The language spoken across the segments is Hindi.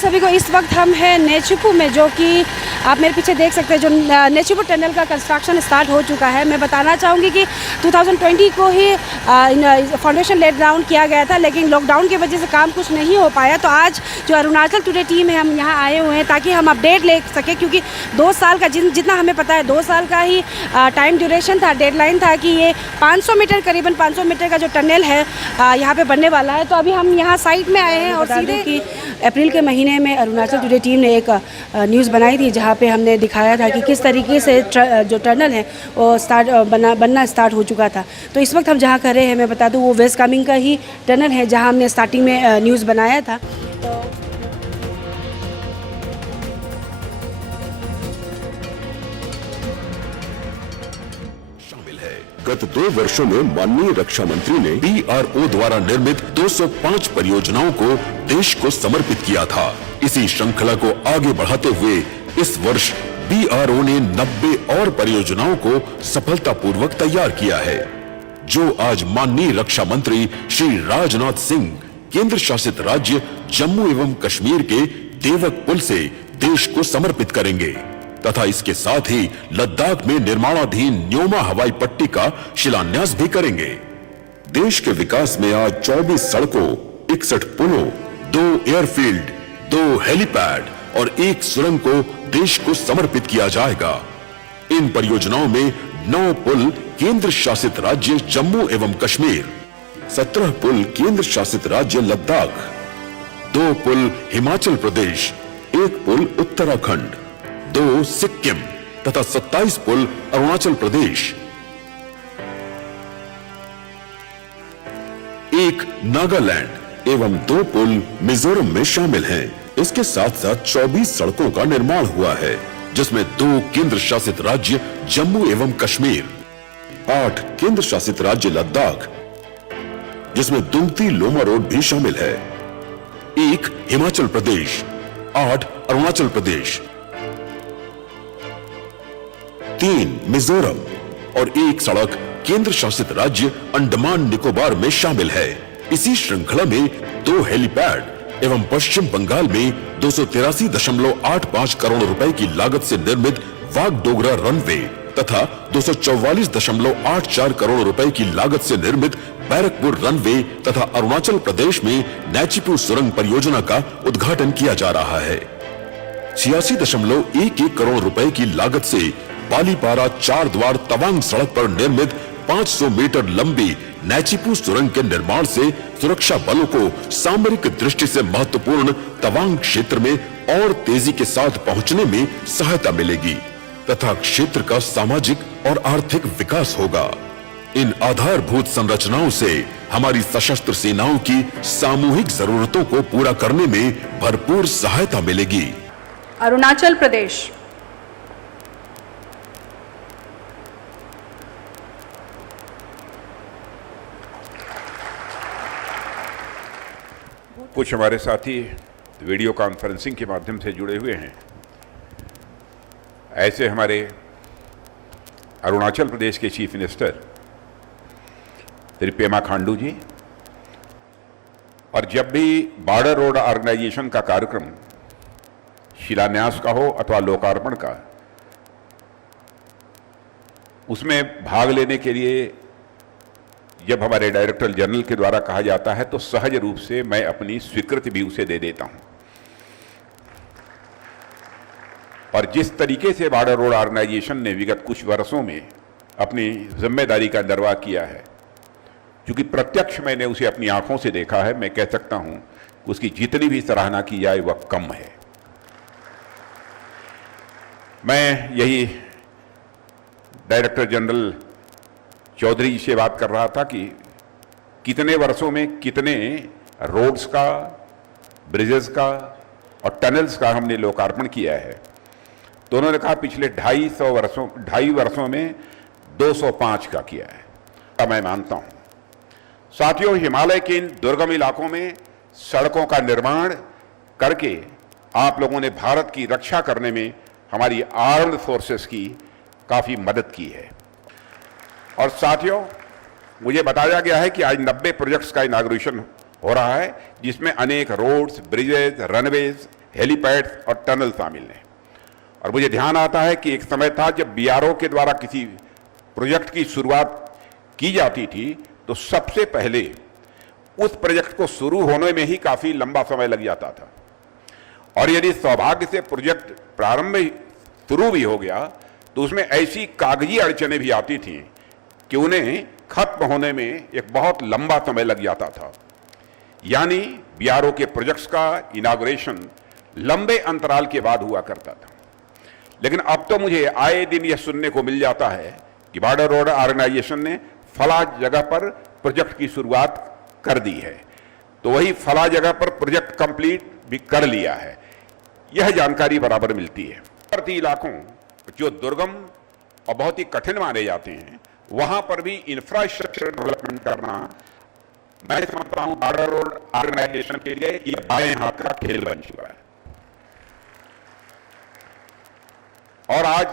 सभी को। इस वक्त हम हैं नेचिपू में, जो कि आप मेरे पीछे देख सकते हैं, जो नेचिपू टनल का कंस्ट्रक्शन स्टार्ट हो चुका है। मैं बताना चाहूँगी कि 2020 को ही फाउंडेशन लेट डाउन किया गया था, लेकिन लॉकडाउन की वजह से काम कुछ नहीं हो पाया। तो आज जो अरुणाचल टुडे टीम है, हम यहाँ आए हुए हैं ताकि हम अपडेट ले सकें, क्योंकि 2 साल का जितना हमें पता है 2 साल का ही टाइम ड्यूरेशन था, डेडलाइन था कि ये 500 मीटर, करीबन 500 मीटर का जो टनल है यहाँ पे बनने वाला है। तो अभी हम यहाँ साइट में आए हैं और सीधे कि अप्रैल के महीने में अरुणाचल टुडे टीम ने एक न्यूज़ बनाई थी, जहाँ पे हमने दिखाया था कि किस तरीके से जो टनल है वो बनना स्टार्ट हो चुका था। तो इस वक्त हम जहाँ खड़े हैं, मैं बता दूँ, वो वेस्ट कामेंग का ही टनल है, जहाँ हमने स्टार्टिंग में न्यूज़ बनाया था। गत 2 वर्षों में माननीय रक्षा मंत्री ने BRO द्वारा निर्मित 205 परियोजनाओं को देश को समर्पित किया था। इसी श्रृंखला को आगे बढ़ाते हुए इस वर्ष BRO ने 90 और परियोजनाओं को सफलतापूर्वक तैयार किया है, जो आज माननीय रक्षा मंत्री श्री राजनाथ सिंह केंद्र शासित राज्य जम्मू एवं कश्मीर के देवक पुल से देश को समर्पित करेंगे तथा इसके साथ ही लद्दाख में निर्माणाधीन न्योमा हवाई पट्टी का शिलान्यास भी करेंगे। देश के विकास में आज 24 सड़कों, 61 पुलों, 2 एयरफील्ड, 2 हेलीपैड और 1 सुरंग को देश को समर्पित किया जाएगा। इन परियोजनाओं में 9 पुल केंद्र शासित राज्य जम्मू एवं कश्मीर, 17 पुल केंद्र शासित राज्य लद्दाख, 2 पुल हिमाचल प्रदेश, 1 पुल उत्तराखंड, 2 सिक्किम तथा 27 पुल अरुणाचल प्रदेश, 1 नागालैंड एवं 2 पुल मिजोरम में शामिल हैं। इसके साथ साथ 24 सड़कों का निर्माण हुआ है, जिसमें 2 केंद्र शासित राज्य जम्मू एवं कश्मीर, 8 केंद्र शासित राज्य लद्दाख, जिसमें दुमती लोमा रोड भी शामिल है, 1 हिमाचल प्रदेश, 8 अरुणाचल प्रदेश, 3 मिजोरम और 1 सड़क केंद्र शासित राज्य अंडमान निकोबार में शामिल है। इसी श्रृंखला में 2 हेलीपैड एवं पश्चिम बंगाल में 283.85 करोड़ रुपए की लागत से निर्मित वागडोगरा रनवे तथा 244.84 करोड़ रुपए की लागत से निर्मित बैरकपुर रनवे तथा अरुणाचल प्रदेश में नेचिपू सुरंग परियोजना का उद्घाटन किया जा रहा है। 86.11 करोड़ रुपए की लागत से बालीपारा 4 द्वार तवांग सड़क पर निर्मित 500 मीटर लंबी नेचिपू सुरंग के निर्माण से सुरक्षा बलों को सामरिक दृष्टि से महत्वपूर्ण तवांग क्षेत्र में और तेजी के साथ पहुंचने में सहायता मिलेगी तथा क्षेत्र का सामाजिक और आर्थिक विकास होगा। इन आधारभूत संरचनाओं से हमारी सशस्त्र सेनाओं की सामूहिक जरूरतों को पूरा करने में भरपूर सहायता मिलेगी। अरुणाचल प्रदेश। कुछ हमारे साथी वीडियो कॉन्फ्रेंसिंग के माध्यम से जुड़े हुए हैं। ऐसे हमारे अरुणाचल प्रदेश के चीफ मिनिस्टर श्री पेमा खांडू जी, और जब भी बॉर्डर रोड ऑर्गेनाइजेशन का कार्यक्रम शिलान्यास का हो अथवा लोकार्पण का, उसमें भाग लेने के लिए जब हमारे डायरेक्टर जनरल के द्वारा कहा जाता है तो सहज रूप से मैं अपनी स्वीकृति भी उसे दे देता हूं। और जिस तरीके से बॉर्डर रोड ऑर्गेनाइजेशन ने विगत कुछ वर्षों में अपनी जिम्मेदारी का निर्वाह किया है, क्योंकि प्रत्यक्ष मैंने उसे अपनी आंखों से देखा है, मैं कह सकता हूं उसकी जितनी भी सराहना की जाए वह कम है। मैं यही डायरेक्टर जनरल चौधरी जी से बात कर रहा था कि कितने वर्षों में कितने रोड्स का, ब्रिजेस का और टनल्स का हमने लोकार्पण किया है। तो उन्होंने कहा पिछले 2.5 वर्षों में 205 का किया है। मैं मानता हूं। साथियों, हिमालय के इन दुर्गम इलाकों में सड़कों का निर्माण करके आप लोगों ने भारत की रक्षा करने में हमारी आर्म्ड फोर्सेस की काफी मदद की है। और साथियों, मुझे बताया गया है कि आज 90 प्रोजेक्ट्स का इनाग्रेशन हो रहा है, जिसमें अनेक रोड्स, ब्रिजेज, रनवेज, हेलीपैड्स और टनल शामिल हैं। और मुझे ध्यान आता है कि एक समय था जब बीआरओ के द्वारा किसी प्रोजेक्ट की शुरुआत की जाती थी तो सबसे पहले उस प्रोजेक्ट को शुरू होने में ही काफी लंबा समय लग जाता था, और यदि सौभाग्य से प्रोजेक्ट प्रारंभ में शुरू भी हो गया तो उसमें ऐसी कागजी अड़चनें भी आती थी कि उन्हें खत्म होने में एक बहुत लंबा समय लग जाता था। यानी बीआरओ के प्रोजेक्ट्स का इनागुरेशन लंबे अंतराल के बाद हुआ करता था। लेकिन अब तो मुझे आए दिन यह सुनने को मिल जाता है कि बॉर्डर रोड ऑर्गेनाइजेशन ने फला जगह पर प्रोजेक्ट की शुरुआत कर दी है, तो वही फला जगह पर प्रोजेक्ट कंप्लीट भी कर लिया है। यह जानकारी बराबर मिलती है। सीमावर्ती इलाकों जो दुर्गम और बहुत ही कठिन माने जाते हैं वहां पर भी इंफ्रास्ट्रक्चर डेवलपमेंट करना, मैं समझता हूं बॉर्डर रोड ऑर्गेनाइजेशन के लिए यह बाएं हाथ का खेल बन चुका है। और आज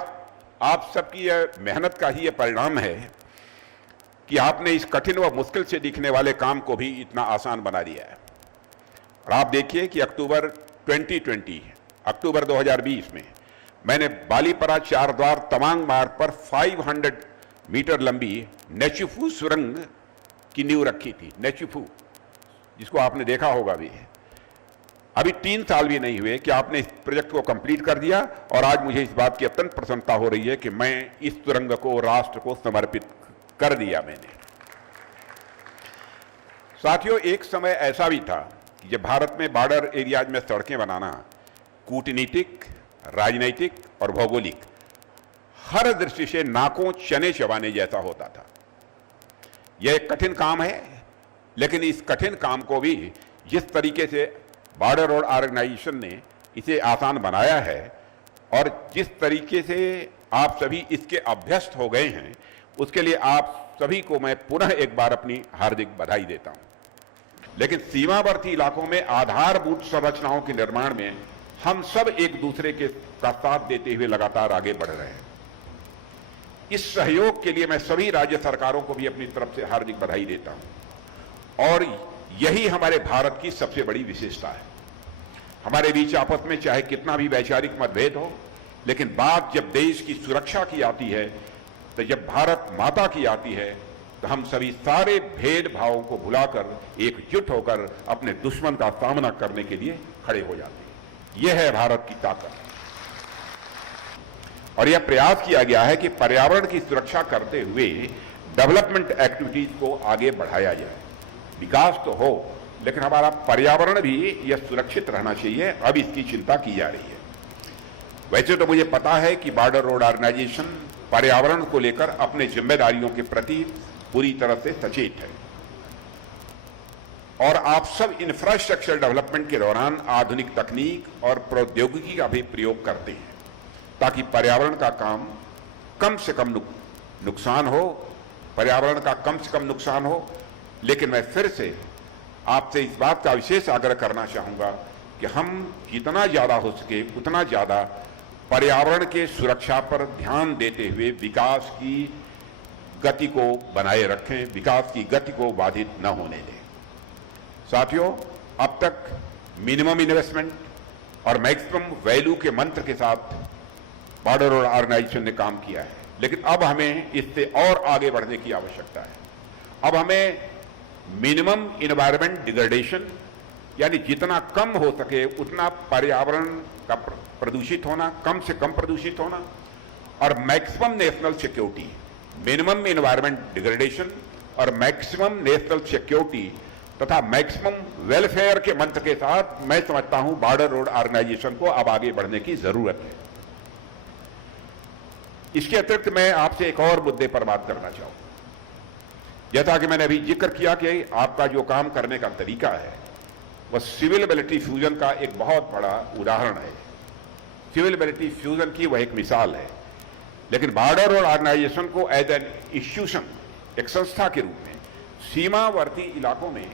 आप सबकी यह मेहनत का ही यह परिणाम है कि आपने इस कठिन व मुश्किल से दिखने वाले काम को भी इतना आसान बना दिया है। और आप देखिए कि अक्टूबर 2020 में मैंने बालीपरा चार द्वार तवांग मार्ग पर 500 मीटर लंबी नेचुफू सुरंग की नींव रखी थी। नेचुफू, जिसको आपने देखा होगा भी। अभी 3 साल भी नहीं हुए कि आपने इस प्रोजेक्ट को कंप्लीट कर दिया, और आज मुझे इस बात की अत्यंत प्रसन्नता हो रही है कि मैं इस सुरंग को राष्ट्र को समर्पित कर दिया मैंने। साथियों, एक समय ऐसा भी था कि जब भारत में बॉर्डर एरियाज में सड़कें बनाना कूटनीतिक, राजनीतिक और भौगोलिक हर दृष्टि से नाकों चने चबाने जैसा होता था। यह एक कठिन काम है, लेकिन इस कठिन काम को भी जिस तरीके से बॉर्डर रोड ऑर्गेनाइजेशन ने इसे आसान बनाया है और जिस तरीके से आप सभी इसके अभ्यस्त हो गए हैं, उसके लिए आप सभी को मैं पुनः एक बार अपनी हार्दिक बधाई देता हूं। लेकिन सीमावर्ती इलाकों में आधारभूत संरचनाओं के निर्माण में हम सब एक दूसरे का साथ देते हुए लगातार आगे बढ़ रहे हैं। इस सहयोग के लिए मैं सभी राज्य सरकारों को भी अपनी तरफ से हार्दिक बधाई देता हूं, और यही हमारे भारत की सबसे बड़ी विशेषता है। हमारे बीच आपस में चाहे कितना भी वैचारिक मतभेद हो, लेकिन बात जब देश की सुरक्षा की आती है, तो जब भारत माता की आती है, तो हम सभी सारे भेदभावों को भुलाकर एकजुट होकर अपने दुश्मन का सामना करने के लिए खड़े हो जाते हैं। यह है भारत की ताकत। और यह प्रयास किया गया है कि पर्यावरण की सुरक्षा करते हुए डेवलपमेंट एक्टिविटीज को आगे बढ़ाया जाए। विकास तो हो, लेकिन हमारा पर्यावरण भी यह सुरक्षित रहना चाहिए। अब इसकी चिंता की जा रही है। वैसे तो मुझे पता है कि बॉर्डर रोड ऑर्गेनाइजेशन पर्यावरण को लेकर अपने जिम्मेदारियों के प्रति पूरी तरह से सचेत है, और आप सब इंफ्रास्ट्रक्चर डेवलपमेंट के दौरान आधुनिक तकनीक और प्रौद्योगिकी का भी प्रयोग करते हैं, ताकि पर्यावरण का काम कम से कम नुकसान हो, पर्यावरण का कम से कम नुकसान हो। लेकिन मैं फिर से आपसे इस बात का विशेष आग्रह करना चाहूंगा कि हम जितना ज्यादा हो सके उतना ज्यादा पर्यावरण के सुरक्षा पर ध्यान देते हुए विकास की गति को बनाए रखें, विकास की गति को बाधित न होने दें। साथियों, अब तक मिनिमम इन्वेस्टमेंट और मैक्सिमम वैल्यू के मंत्र के साथ बॉर्डर रोड ऑर्गेनाइजेशन ने काम किया है, लेकिन अब हमें इससे और आगे बढ़ने की आवश्यकता है। अब हमें मिनिमम इन्वायरमेंट डिग्रेडेशन, यानी जितना कम हो सके उतना पर्यावरण का प्रदूषित होना, कम से कम प्रदूषित होना, और maximum national security, minimum environment degradation और मैक्सिमम नेशनल सिक्योरिटी तथा मैक्सिमम वेलफेयर के मंत्र के साथ मैं समझता हूं बॉर्डर रोड ऑर्गेनाइजेशन को अब आगे बढ़ने की जरूरत है। इसके अतिरिक्त मैं आपसे एक और मुद्दे पर बात करना चाहूंगा। जैसा कि मैंने अभी जिक्र किया कि आपका जो काम करने का तरीका है वह सिविल एबिलिटी फ्यूजन का एक बहुत बड़ा उदाहरण है। सिविल एबिलिटी फ्यूजन की वह एक मिसाल है, लेकिन बॉर्डर रोड ऑर्गेनाइजेशन को एज एन इंस्टीट्यूशन, एक संस्था के रूप में सीमावर्ती इलाकों में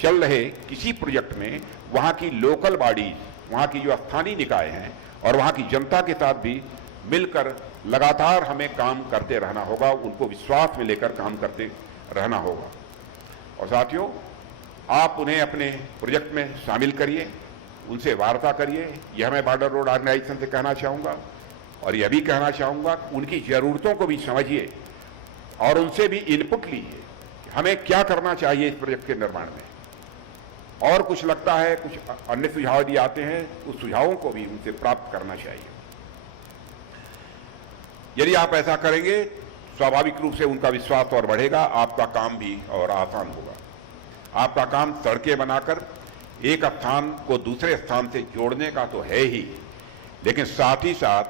चल रहे किसी प्रोजेक्ट में वहां की लोकल बॉडीज, वहां की जो स्थानीय निकाय हैं और वहां की जनता के साथ भी मिलकर लगातार हमें काम करते रहना होगा, उनको विश्वास में लेकर काम करते रहना होगा। और साथियों, आप उन्हें अपने प्रोजेक्ट में शामिल करिए, उनसे वार्ता करिए, यह मैं बॉर्डर रोड ऑर्गेनाइजेशन से कहना चाहूँगा। और यह भी कहना चाहूँगा उनकी ज़रूरतों को भी समझिए और उनसे भी इनपुट लीजिए कि हमें क्या करना चाहिए इस प्रोजेक्ट के निर्माण में। और कुछ लगता है, कुछ अन्य सुझाव भी आते हैं, उस सुझावों को भी उनसे प्राप्त करना चाहिए। यदि आप ऐसा करेंगे स्वाभाविक रूप से उनका विश्वास और बढ़ेगा, आपका काम भी और आसान होगा। आपका काम सड़कें बनाकर एक स्थान को दूसरे स्थान से जोड़ने का तो है ही, लेकिन साथ ही साथ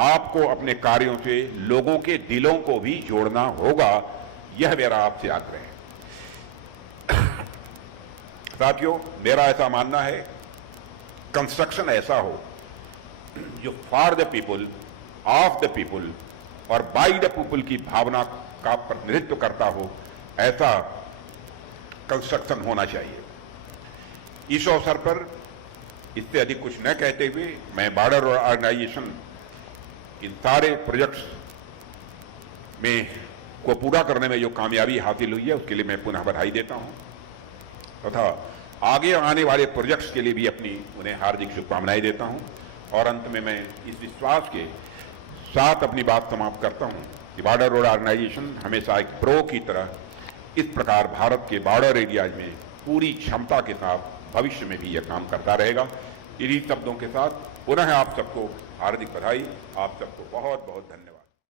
आपको अपने कार्यों से लोगों के दिलों को भी जोड़ना होगा। यह मेरा आपसे आग्रह है। साथियों, मेरा ऐसा मानना है कंस्ट्रक्शन ऐसा हो जो for the people, of the people और बाय द पीपुल की भावना का प्रतिनिधित्व करता हो, ऐसा कंस्ट्रक्शन होना चाहिए। इस अवसर पर इससे अधिक कुछ न कहते हुए मैं बॉर्डर ऑर्गेनाइजेशन इन सारे प्रोजेक्ट्स में को पूरा करने में जो कामयाबी हासिल हुई है उसके लिए मैं पुनः बधाई देता हूं तथा आगे आने वाले प्रोजेक्ट्स के लिए भी उन्हें हार्दिक शुभकामनाएं देता हूं। और अंत में मैं इस विश्वास के साथ अपनी बात समाप्त करता हूं कि बॉर्डर रोड ऑर्गेनाइजेशन हमेशा एक प्रो की तरह इस प्रकार भारत के बॉर्डर एरियाज में पूरी क्षमता के साथ भविष्य में भी यह काम करता रहेगा। इन्हीं शब्दों के साथ पुनः आप सबको हार्दिक बधाई, आप सबको बहुत बहुत धन्यवाद।